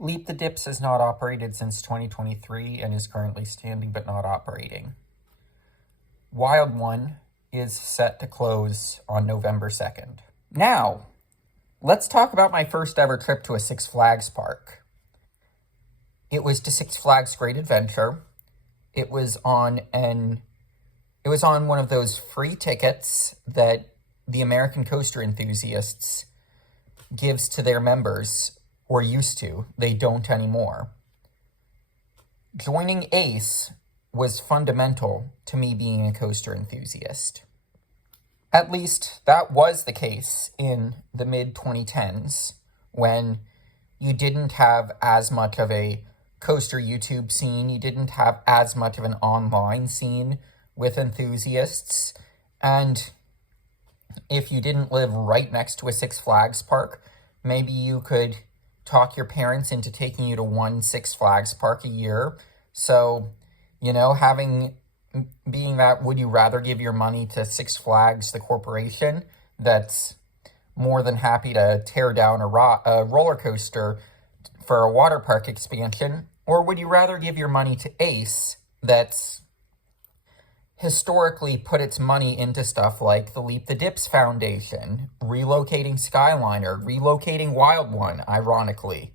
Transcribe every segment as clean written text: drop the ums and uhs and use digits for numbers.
Leap the Dips has not operated since 2023 and is currently standing but not operating. Wild One is set to close on November 2nd. Now, let's talk about my first ever trip to a Six Flags park. It was to Six Flags Great Adventure. It was on one of those free tickets that the American Coaster Enthusiasts gives to their members, or used to. They don't anymore. Joining ACE was fundamental to me being a coaster enthusiast. At least that was the case in the mid-2010s, when you didn't have as much of a coaster YouTube scene, you didn't have as much of an online scene with enthusiasts, and if you didn't live right next to a Six Flags park, maybe you could talk your parents into taking you to one Six Flags park a year. So, being that, would you rather give your money to Six Flags, the corporation, that's more than happy to tear down a roller coaster for a water park expansion, or would you rather give your money to ACE, that's historically put its money into stuff like the Leap the Dips Foundation, relocating Skyliner, relocating Wild One, ironically,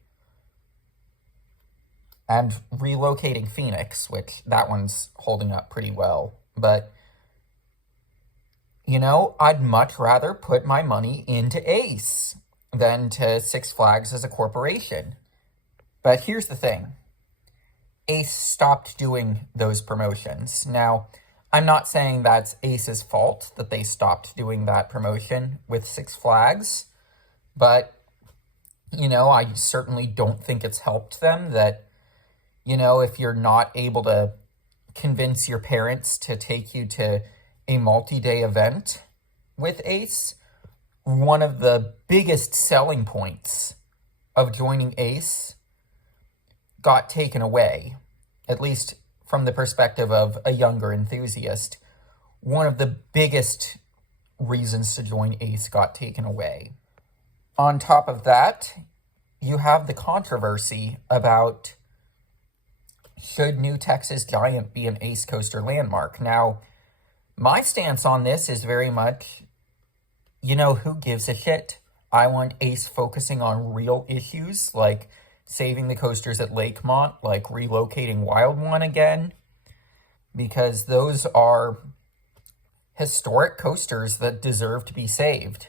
and relocating Phoenix, which that one's holding up pretty well. But, I'd much rather put my money into ACE than to Six Flags as a corporation. But here's the thing. ACE stopped doing those promotions. Now, I'm not saying that's ACE's fault that they stopped doing that promotion with Six Flags, but, I certainly don't think it's helped them that, if you're not able to convince your parents to take you to a multi-day event with ACE, one of the biggest selling points of joining ACE got taken away, at least from the perspective of a younger enthusiast. One of the biggest reasons to join ACE got taken away. On top of that, you have the controversy about should New Texas Giant be an ACE coaster landmark. Now, my stance on this is very much, who gives a shit? I want ACE focusing on real issues, like saving the coasters at Lakemont, like relocating Wild One again, because those are historic coasters that deserve to be saved.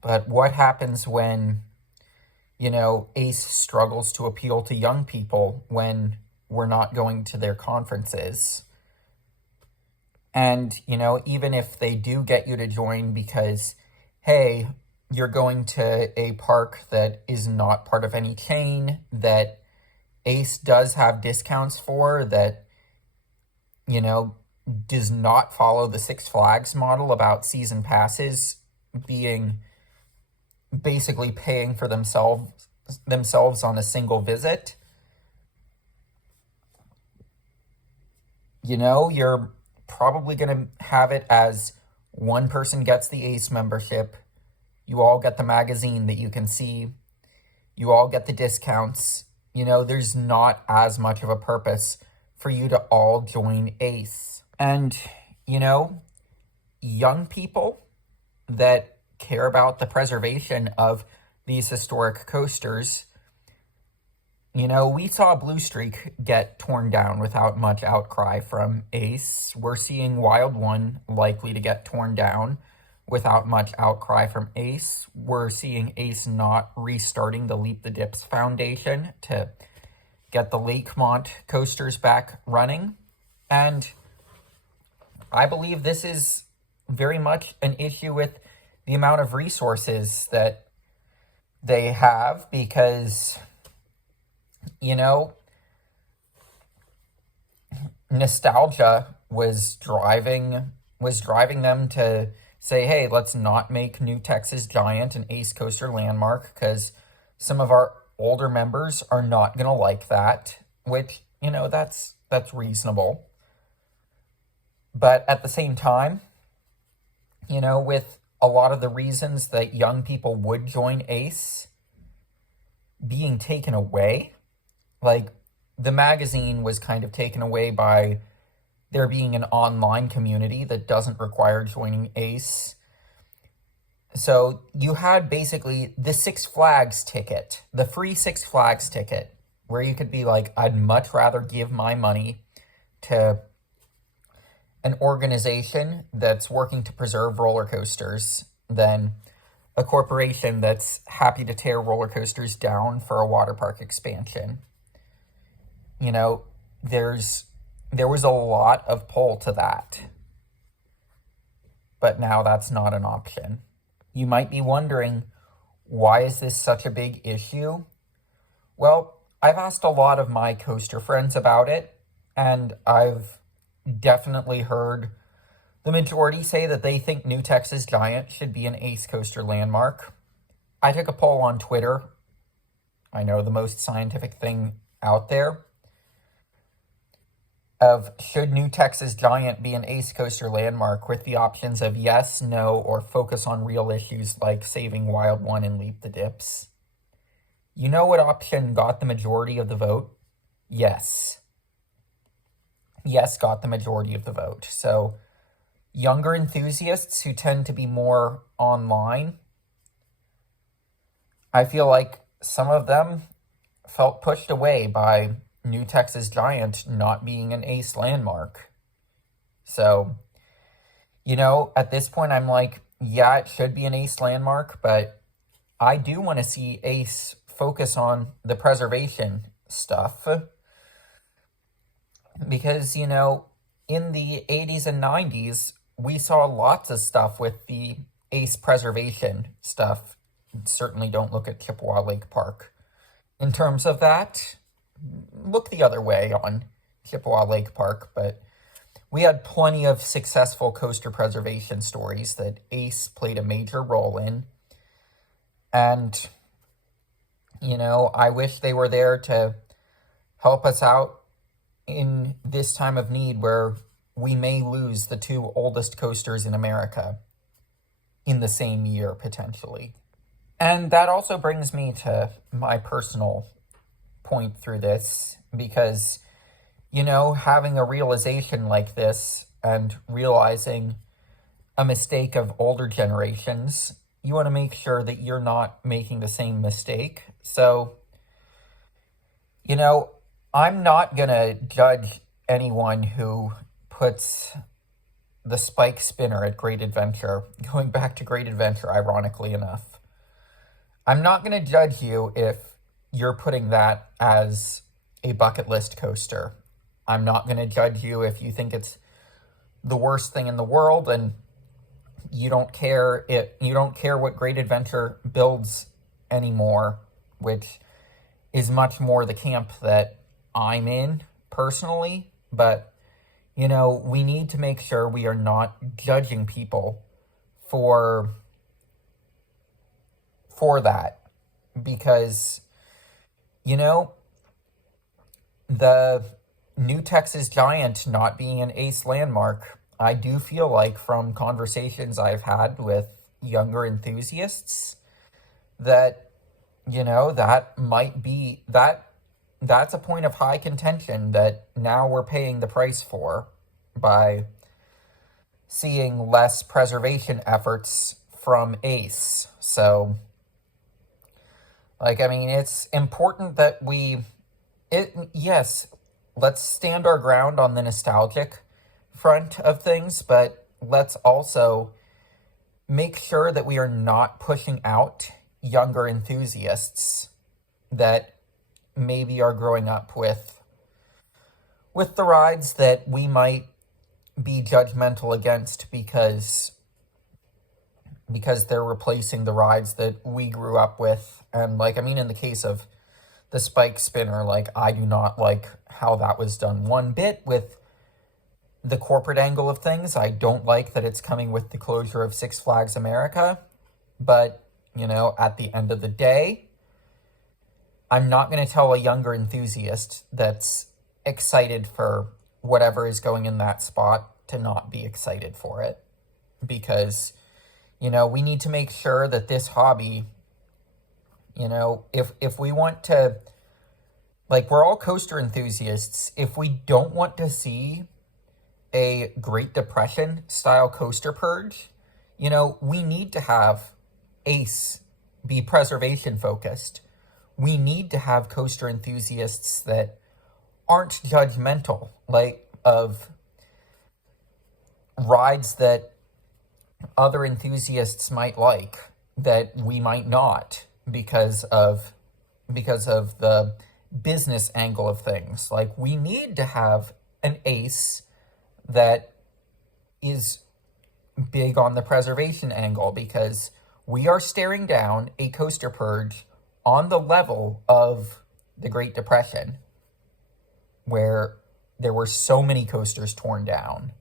But what happens when, ACE struggles to appeal to young people when we're not going to their conferences? And, even if they do get you to join because, hey, you're going to a park that is not part of any chain, that ACE does have discounts for, that, does not follow the Six Flags model about season passes being basically paying for themselves on a single visit. You're probably going to have it as one person gets the ACE membership, you all get the magazine that you can see, you all get the discounts. There's not as much of a purpose for you to all join ACE. And, young people that care about the preservation of these historic coasters, we saw Blue Streak get torn down without much outcry from ACE. We're seeing Wild One likely to get torn down without much outcry from ACE. We're seeing ACE not restarting the Leap the Dips Foundation to get the Lakemont coasters back running. And I believe this is very much an issue with the amount of resources that they have, because, nostalgia was driving them to say, hey, let's not make New Texas Giant an ACE coaster landmark because some of our older members are not going to like that, which, that's reasonable. But at the same time, with a lot of the reasons that young people would join ACE, being taken away. Like, the magazine was kind of taken away by there being an online community that doesn't require joining ACE. So you had basically the Six Flags ticket, the free Six Flags ticket, where you could be like, I'd much rather give my money to an organization that's working to preserve roller coasters than a corporation that's happy to tear roller coasters down for a water park expansion. You know, there was a lot of pull to that. But now that's not an option. You might be wondering, why is this such a big issue? Well, I've asked a lot of my coaster friends about it, and I've definitely heard the majority say that they think New Texas Giant should be an ACE coaster landmark. I took a poll on Twitter. I know, the most scientific thing out there. Of should New Texas Giant be an ACE coaster landmark, with the options of yes, no, or focus on real issues like saving Wild One and Leap the Dips. You know what option got the majority of the vote? Yes. Yes got the majority of the vote. So younger enthusiasts who tend to be more online, I feel like some of them felt pushed away by New Texas Giant not being an ACE landmark. So, you know, at this point I'm like, yeah, it should be an ACE landmark, but I do want to see ACE focus on the preservation stuff. Because, you know, in the 80s and 90s, we saw lots of stuff with the ACE preservation stuff. Certainly don't look at Chippewa Lake Park. In terms of that, look the other way on Chippewa Lake Park, but we had plenty of successful coaster preservation stories that ACE played a major role in. And, you know, I wish they were there to help us out in this time of need where we may lose the two oldest coasters in America in the same year, potentially. And that also brings me to my personal point through this, because, you know, having a realization like this and realizing a mistake of older generations, you want to make sure that you're not making the same mistake. So, you know, I'm not going to judge anyone who puts the spike spinner at Great Adventure, going back to Great Adventure, ironically enough. I'm not going to judge you if you're putting that as a bucket list coaster. I'm not going to judge you if you think it's the worst thing in the world and you don't care what Great Adventure builds anymore, which is much more the camp that I'm in personally. But, you know, we need to make sure we are not judging people for that, because, you know, the New Texas Giant not being an ACE landmark, I do feel like from conversations I've had with younger enthusiasts that, you know, that might be, that's a point of high contention that now we're paying the price for by seeing less preservation efforts from ACE. So, like, I mean, it's important that yes, let's stand our ground on the nostalgic front of things, but let's also make sure that we are not pushing out younger enthusiasts that maybe are growing up with the rides that we might be judgmental against because they're replacing the rides that we grew up with. And, like, I mean, in the case of the spike spinner, like, I do not like how that was done one bit with the corporate angle of things. I don't like that it's coming with the closure of Six Flags America. But, you know, at the end of the day, I'm not going to tell a younger enthusiast that's excited for whatever is going in that spot to not be excited for it. Because, you know, we need to make sure that this hobby You know, if we want to, like, we're all coaster enthusiasts. If we don't want to see a Great Depression style coaster purge, you know, we need to have ACE be preservation focused. We need to have coaster enthusiasts that aren't judgmental, like of rides that other enthusiasts might like that we might not because of the business angle of things. Like, we need to have an ace that is big on the preservation angle, because we are staring down a coaster purge on the level of the Great Depression, where there were so many coasters torn down.